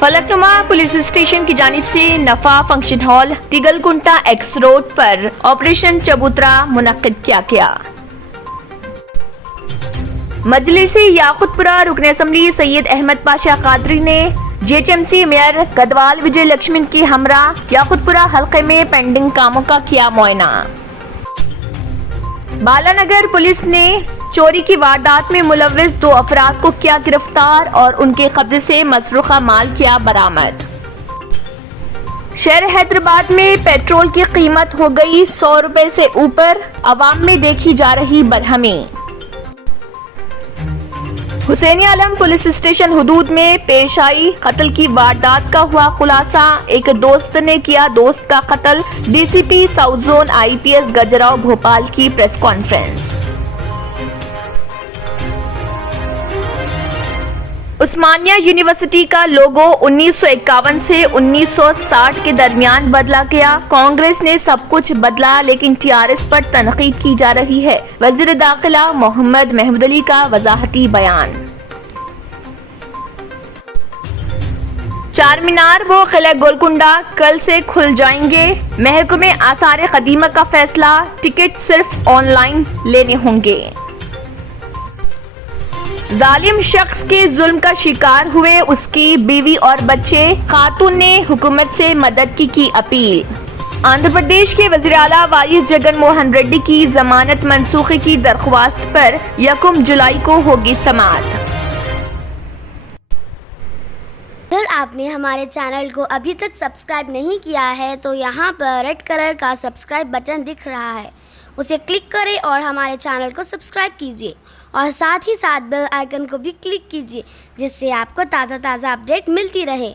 Falaknuma police station की जानिब से नफा function hall Tiglakunta x road पर ऑपरेशन चबूतरा मुनक्किद किया गया। मजलिसी याकुतपुरा रुकन असम्बली सैयद अहमद पाशा कादरी ने जीएचएमसी मेयर गदवाल विजय लक्ष्मण की हमरा याकुतपुरा हल्के में पेंडिंग कामों का किया मुआयना। बालानगर पुलिस ने चोरी की वारदात में मुलव्विस 2 अफराद को किया गिरफ्तार और उनके कब्जे से मसरूखा माल किया बरामद। शहर हैदराबाद में पेट्रोल की कीमत हो गई 100 रुपए से ऊपर, अवाम में देखी जा रही बरहमी। हुसैनी आलम पुलिस स्टेशन हुदूद में पेश आई कत्ल की वारदात का हुआ खुलासा। एक दोस्त ने किया दोस्त का कत्ल, DCP south zone IPS Gajrao Bhupal की प्रेस कॉन्फ्रेंस। उस्मानिया यूनिवर्सिटी का लोगो 1951 से 1960 के दरमियान बदला गया। कांग्रेस ने सब कुछ बदला लेकिन टीआरएस पर तनकीद की जा रही है। वजीर दाखिला मोहम्मद महमूद अली का वजाहती बयान। चारमीनार व किला गोलकुंडा कल से खुल जाएंगे। महकमे आसार कदीमा का फैसला, टिकट सिर्फ ऑनलाइन लेने होंगे। जालिम शख्स के जुल्म का शिकार हुए उसकी बीवी और बच्चे, खातून ने हुकूमत से मदद की अपील। आंध्र प्रदेश के वज़ीर आला वाईएस जगन मोहन रेड्डी की जमानत मंसूखी की दरख्वास्त पर 1 जुलाई को होगी समाअत। अगर आपने हमारे चैनल को अभी तक सब्सक्राइब नहीं किया है तो यहाँ पर रेड कलर का सब्सक्राइब बटन दिख रहा है, उसे क्लिक करें और हमारे चैनल को सब्सक्राइब कीजिए और साथ ही साथ बेल आइकन को भी क्लिक कीजिए जिससे आपको ताज़ा अपडेट मिलती रहे।